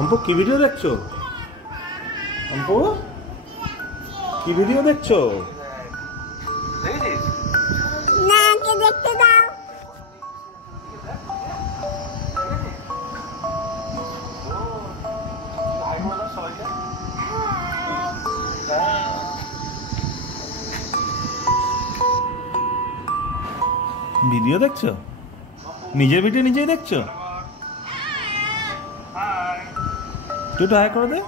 অম্পু কি ভিডিও দেখছো? অম্পু কি ভিডিও দেখছো? না, কে দেখতে দাও। ভিডিও দেখছো? নিজের ভিডিও নিজেই দেখছো? একটু হাই করে দে।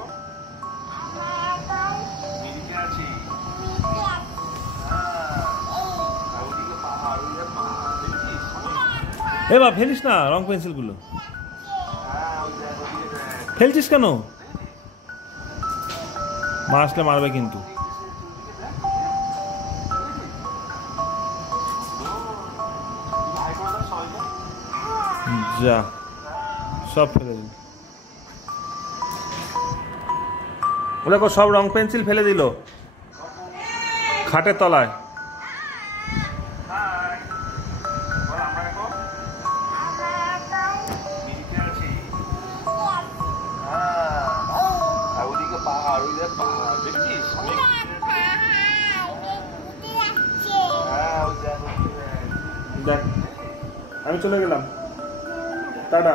এবার ফেলিস না রং পেন্সিল গুলো, ফেলছিস কেন? মা আসলে মারবে কিন্তু। যা সব ফেলে দিল। দেখো সব রং পেন্সিল ফেলে দিল খাটের তলায়। দেখ আমি চলে গেলাম, টাটা।